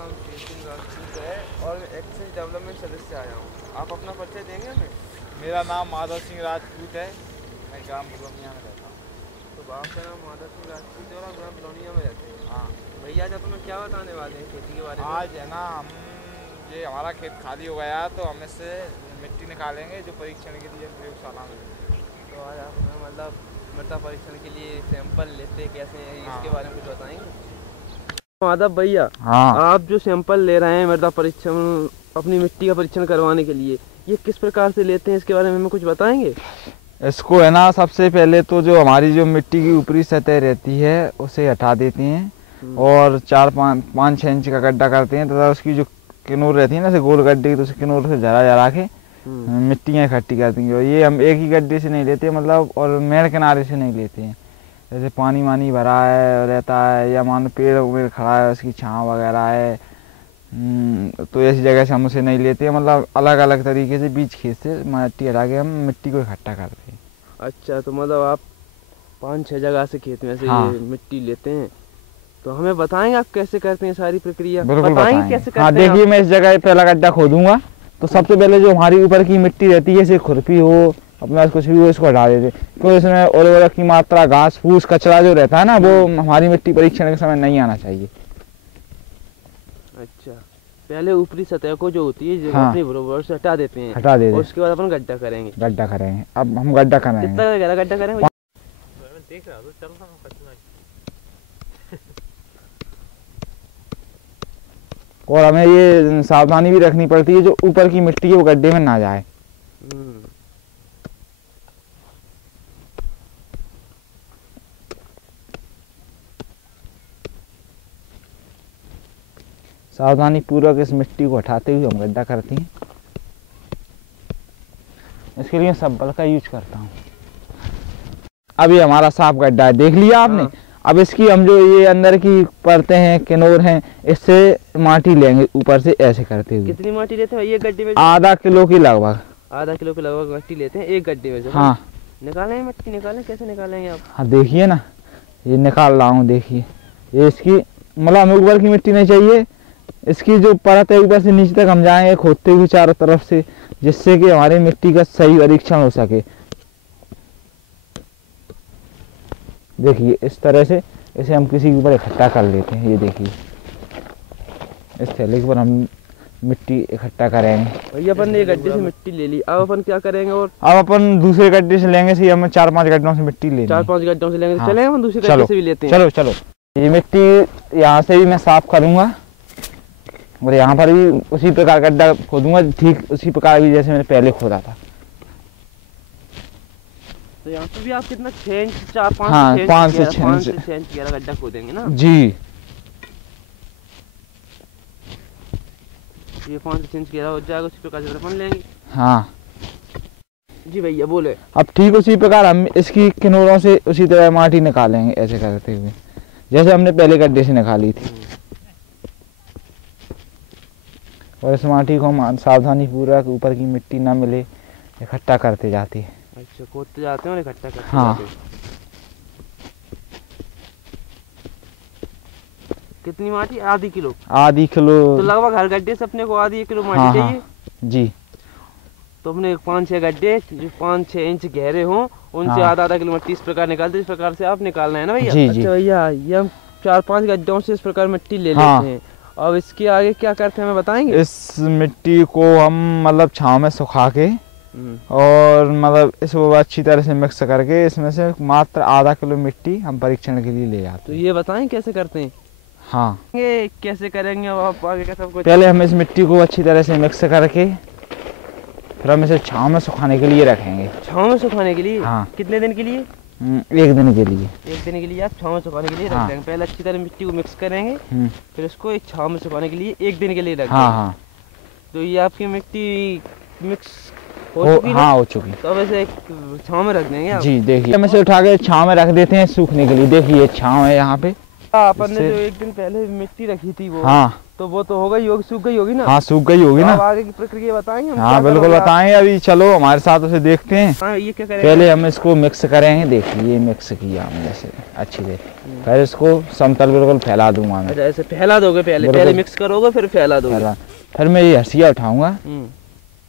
नाम श्री सिंह राजपूत है और एक्सेस डेवलपमेंट सर्विस से आया हूँ। आप अपना परिचय देंगे हमें? मेरा नाम माधव सिंह राजपूत है। मैं ग्राम बलौनिया में रहता हूँ। तो आपका नाम माधव सिंह राजपूत है और आप ग्राम बलौनिया में रहते हैं। हाँ भैया आज हमें क्या बताने वाले हैं खेती के बारे में? आज है ना, हम ये हमारा खेत खाली हो गया तो हम इससे मिट्टी निकालेंगे जो परीक्षण के लिए प्रयोगशाला में। तो आज आप हमें मतलब मृदा परीक्षण के लिए सैंपल लेते कैसे हैं इसके बारे में कुछ बताएंगे? माधव भैया, हाँ, आप जो सैंपल ले रहे हैं मृदा परीक्षण अपनी मिट्टी का परीक्षण करवाने के लिए, ये किस प्रकार से लेते हैं इसके बारे में हमें कुछ बताएंगे? इसको है ना, सबसे पहले तो जो हमारी जो मिट्टी की ऊपरी सतह रहती है उसे हटा देते हैं और 4-5-6 इंच का गड्ढा करते हैं तथा उसकी जो किनोर रहती है ना, से गोल गड्ढे तो उस किनोर से जरा के मिट्टियाँ इकट्ठी करती हैं। और ये हम एक ही गड्ढे से नहीं लेते, मतलब और मेड़ किनारे से नहीं लेते हैं। जैसे पानी वानी भरा है रहता है या मान पेड़ वेड़ खड़ा है उसकी छाँव वगैरह है, तो ऐसी जगह से हम उसे नहीं लेते हैं। मतलब अलग अलग तरीके से बीच खेत से मिट्टी हटा के हम मिट्टी को इकट्ठा करते हैं। अच्छा, तो मतलब आप 5-6 जगह से खेत में से हाँ। ये मिट्टी लेते हैं, तो हमें बताएंगे आप कैसे करते हैं सारी प्रक्रिया? बिल्कुल बताएंगे कैसे करते हाँ, हैं? देखिए मैं इस जगह पहला गड्ढा खोदूंगा तो सबसे पहले जो हमारी ऊपर की मिट्टी रहती है, जैसे खुरपी हो अपना कुछ भी हो, इसको हटा देते, क्योंकि इसमें उर्वरक की मात्रा, घास फूस कचरा जो रहता है ना, वो हमारी मिट्टी परीक्षण के समय नहीं आना चाहिए। अच्छा, पहले ऊपरी सतह को जो होती है जो हाँ। अपनी बराबर से हटा देते हैं, हटा देते, और उसके बाद अपन गड्ढा करेंगे। गड्ढा करेंगे। अब हम गड्ढा करेंगे। कितना गहरा गड्ढा करेंगे? देख रहा तो चल रहा और हमें ये सावधानी भी रखनी पड़ती है जो ऊपर की मिट्टी है वो गड्ढे में ना जाए। सावधानी पूर्वक इस मिट्टी को हटाते हुए हम गड्ढा करते हैं। इसके लिए सब्बल का यूज करता हूँ। अब ये हमारा साफ गड्ढा है, देख लिया आपने। हाँ। अब इसकी हम जो ये अंदर की परतें हैं, किनोर हैं, इससे माटी लेंगे ऊपर से ऐसे करते हुए। कितनी माटी लेते हैं ये गड्ढे में? आधा किलो की लगभग। आधा किलो के लगभग मिट्टी लेते हैं एक गड्ढे में से। हाँ। निकालें मिट्टी, निकालें, कैसे निकालेंगे आप? हाँ देखिए ना, ये निकाल रहा हूँ, देखिए ये इसकी मतलब हमें ऊपर की मिट्टी नहीं चाहिए, इसकी जो परत है ऊपर से नीचे तक हम जाएंगे खोदते हुए चारों तरफ से, जिससे कि हमारी मिट्टी का सही परीक्षण हो सके। देखिए इस तरह से इसे हम किसी के ऊपर इकट्ठा कर लेते हैं। ये देखिए इस थैले के ऊपर हम मिट्टी इकट्ठा करेंगे। भैया अपन ने एक गड्ढे से मिट्टी ले ली, अब अपन क्या करेंगे? और अब अपन दूसरे गड्ढे से लेंगे, से हमें 4-5 गड्ढों से मिट्टी लेनी है। 4-5 गड्ढों से लेंगे। हाँ। चलें अपन दूसरे गड्ढे से भी लेते हैं। चलो चलो। ये मिट्टी यहाँ से भी मैं साफ करूँगा और यहाँ पर भी उसी प्रकार गड्ढा खोदूंगा, ठीक उसी प्रकार भी जैसे मैंने पहले खोदा था। तो यहाँ पे भी आप कितना 6 इंच 4-5 हाँ, 5 से 6 6 इंच गहरा गड्ढा खोदेंगे ना जी। ये 5 से 6 इंच गहरा हो जाएगा, उसी प्रकार से अपन लेंगे। हाँ जी भैया बोले। अब ठीक उसी प्रकार हम इसकी किनोरों से उसी तरह माटी निकालेंगे ऐसे करते हुए, जैसे हमने पहले गड्ढे से निकाली थी। और इस माटी को हम सावधानी पूर्वक ऊपर की मिट्टी ना मिले इकट्ठा करते जाते हैं। अच्छा, खोदते जाते हैं और इकट्ठा करते हाँ। जाते हैं। कितनी माटी? आधी किलो। आधी किलो। तो लगभग हर गड्ढे से अपने को आधी किलो माटी हाँ, चाहिए। जी। तो अपने 5-6 गड्ढे जो 5-6 इंच गहरे हों उनसे हाँ। आधा किलो मिट्टी इस प्रकार निकालते, इस प्रकार से आप निकालना है ना भैया? जी, जी। अच्छा भैया, ये हम 4-5 गड्ढों से इस प्रकार मिट्टी ले हाँ। लेते हैं। अब इसके आगे क्या करते हैं हमें बताएंगे? इस मिट्टी को हम मतलब छाँव में सुखा के और मतलब इसको अच्छी तरह से मिक्स करके इसमें से मात्र आधा किलो मिट्टी हम परीक्षण के लिए ले जाते तो हैं। ये बताएं कैसे करते हैं? हाँ, ये कैसे करेंगे अब आप आगे का सब कुछ? पहले हम इस मिट्टी को अच्छी तरह से मिक्स करके फिर हम इसे छाँव में सुखाने के लिए रखेंगे। छाँव में सुखाने के लिए? हाँ। कितने दिन के लिए? 1 दिन के लिए। 1 दिन के लिए आप छाँव में सुखाने के लिए हाँ। रख देंगे। पहले अच्छी तरह मिट्टी को मिक्स करेंगे, फिर इसको एक छाँव में सुखाने के लिए 1 दिन के लिए रख देंगे। हाँ हाँ। तो ये आपकी मिट्टी मिक्स हो चुकी हाँ, हो चुकी। तो अब ऐसे छाँव में रख देंगे आप? जी देखिए, हम इसे उठा के छाँव में रख देते हैं सूखने के लिए। देखिए छाँव है यहाँ पे, आपने जो एक दिन पहले मिट्टी रखी थी वो, हाँ तो वो तो हो गई होगी, सूख गई होगी ना? हाँ सूख गई होगी ना। अब आगे की प्रक्रिया बताएंगे हम? हाँ बिल्कुल बताएंगे, अभी चलो हमारे साथ उसे देखते हैं। हाँ, ये क्या करेंगे? पहले हम इसको मिक्स करेंगे, देखिए ये मिक्स किया हमने से अच्छी से, फिर इसको समतल बिल्कुल फैला दूंगा मैं। अच्छा, ऐसे फैला दोगे? पहले मिक्स करोगे फिर फैला दोगे? फिर मैं ये हसिया उठाऊंगा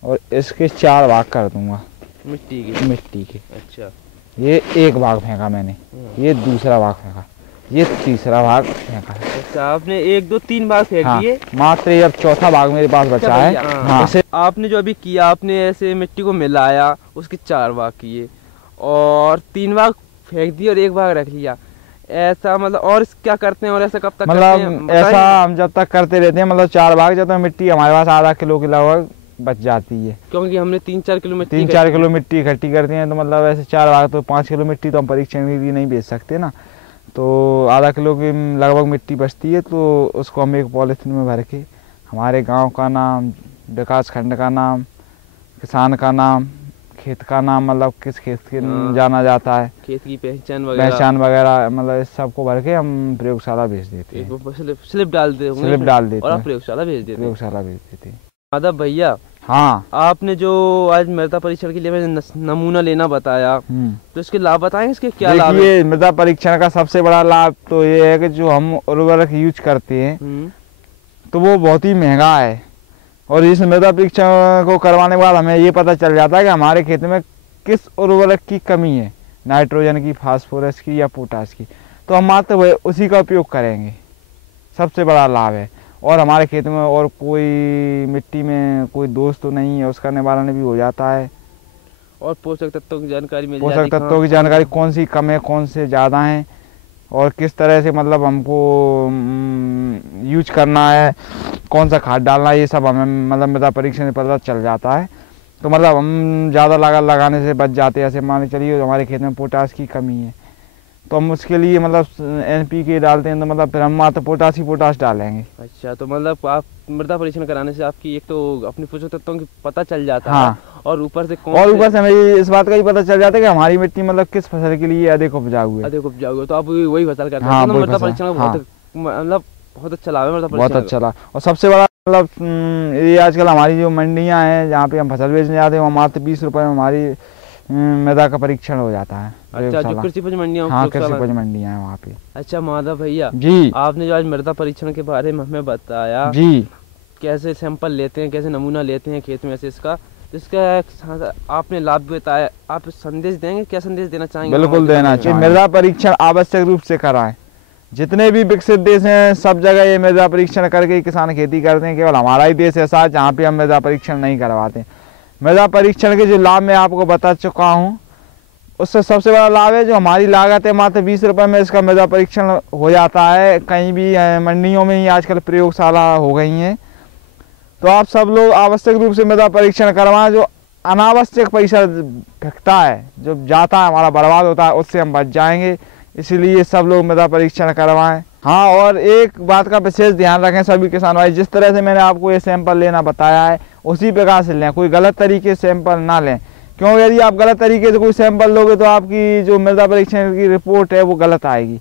और इसके 4 भाग कर दूंगा मिट्टी के। अच्छा, ये एक भाग फेंका मैंने, ये दूसरा भाग फेंका, ये तीसरा भाग फेंका। अच्छा, आपने 1 2 3 भाग फेंक दिए। मात्र ये अब चौथा भाग मेरे पास बचा है। हाँ। जैसे आपने जो अभी किया, आपने ऐसे मिट्टी को मिलाया, उसके 4 भाग किए और 3 भाग फेंक दिए और 1 भाग रख लिया, ऐसा मतलब? और क्या करते हैं और ऐसा कब तक मतलब ऐसा हम जब तक करते रहते हैं, मतलब 4 भाग जब तक मिट्टी हमारे पास आधा किलो के लगभग बच जाती है, क्योंकि हमने 3-4 किलो मिट्टी 3-4 किलो मिट्टी इकट्ठी करते हैं, तो मतलब ऐसे 4 भाग तो 5 किलो मिट्टी तो हम परीक्षण के लिए नहीं बेच सकते ना, तो आधा किलो की लगभग मिट्टी बचती है। तो उसको हम एक पॉलीथीन में भर के हमारे गांव का नाम, विकास खंड का नाम, किसान का नाम, खेत का नाम, मतलब किस खेत के जाना जाता है, खेत की पहचान वगैरह, मतलब इस सब को भर के हम प्रयोगशाला भेज देते हैं। स्लिप डाल देते और आप प्रयोगशाला भेज देते हैं। माधव भैया, हाँ आपने जो आज मृदा परीक्षण के लिए मैंने नमूना लेना बताया, तो इसके लाभ बताएंगे, इसके क्या लाभ है? देखिए, मृदा परीक्षण का सबसे बड़ा लाभ तो ये है कि जो हम उर्वरक यूज करते हैं तो वो बहुत ही महंगा है, और इस मृदा परीक्षण को करवाने के बाद हमें ये पता चल जाता है कि हमारे खेत में किस उर्वरक की कमी है, नाइट्रोजन की, फास्फोरस की या पोटास की, तो हम मात्र उसी का उपयोग करेंगे। सबसे बड़ा लाभ है। और हमारे खेत में और कोई मिट्टी में कोई दोष तो नहीं है, उसका निवारण भी हो जाता है। और पोषक तत्वों की जानकारी मिल जाती है, पोषक तत्वों की जानकारी कौन सी कम है, कौन से ज़्यादा हैं, और किस तरह से मतलब हमको यूज करना है, कौन सा खाद डालना है, ये सब हमें मतलब मृदा परीक्षण से पता चल जाता है। तो मतलब हम ज़्यादा लागत लगाने से बच जाते हैं। ऐसे मान के चलिए हमारे खेत में पोटास की कमी है, तो हम उसके लिए मतलब NPK डालते हैं, तो मतलब फिर हम मात्र पोटास डालेंगे। अच्छा, तो मतलब आप मृदा परीक्षण कराने से आपकी एक तो अपने पोषक तत्वों की पता चल जाता है, और ऊपर से हमें इस बात का भी पता चल जाता है कि हमारी मिट्टी मतलब किस फसल के लिए अधिक उपजाऊ है। तो आप वही फसल करते हैं। मृदा परीक्षण मतलब बहुत अच्छा लाभ है मृदा परीक्षण, बहुत अच्छा लाभ। और सबसे बड़ा मतलब ये आजकल हमारी जो मंडियाँ हैं जहाँ पे हम फसल बेचने जाते हैं, वहाँ मात्र 20 रुपये में हमारी मृदा का परीक्षण हो जाता है। अच्छा, जो कृषि उपज मंडियाँ, हाँ कृषि उपज मंडियाँ हैं वहाँ पे। अच्छा माधव भैया जी, आपने जो आज मृदा परीक्षण के बारे में हमें बताया जी, कैसे सैंपल लेते हैं, कैसे नमूना लेते हैं खेत में से, इसका आपने लाभ भी बताया, आप संदेश देंगे? क्या संदेश देना चाहेंगे? बिल्कुल देना चाहिए। मृदा परीक्षण आवश्यक रूप से कराएं। जितने भी विकसित देश हैं सब जगह ये मृदा परीक्षण करके किसान खेती करते हैं। केवल हमारा ही देश ऐसा है जहाँ पे हम मृदा परीक्षण नहीं करवाते। मृदा परीक्षण के जो लाभ मैं आपको बता चुका हूँ, उससे सबसे बड़ा लाभ है जो हमारी लागत है मात्र 20 रुपये में इसका मृदा परीक्षण हो जाता है। कहीं भी मंडियों में ही आजकल प्रयोगशाला हो गई हैं, तो आप सब लोग आवश्यक रूप से मृदा परीक्षण करवाएं। जो अनावश्यक पैसा फेंकता है, जो जाता है हमारा बर्बाद होता है, उससे हम बच जाएंगे। इसीलिए सब लोग मृदा परीक्षण करवाएं। हाँ, और एक बात का विशेष ध्यान रखें सभी किसान भाई, जिस तरह से मैंने आपको ये सैंपल लेना बताया है उसी प्रकार से लें, कोई गलत तरीके से सैंपल ना लें। क्यों? यदि आप गलत तरीके से कोई सैंपल लोगे तो आपकी जो मृदा परीक्षण की रिपोर्ट है वो गलत आएगी।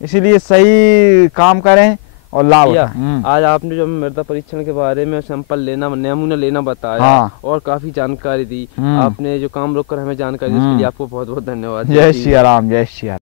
इसीलिए सही काम करें और लाभ उठाएं। आज आपने जो मृदा परीक्षण के बारे में सैंपल लेना, नमूना लेना बताया, हाँ, और काफी जानकारी दी, आपने जो काम रोक कर हमें जानकारी दी, उसके लिए आपको बहुत बहुत धन्यवाद। जय श्री राम, जय श्री राम।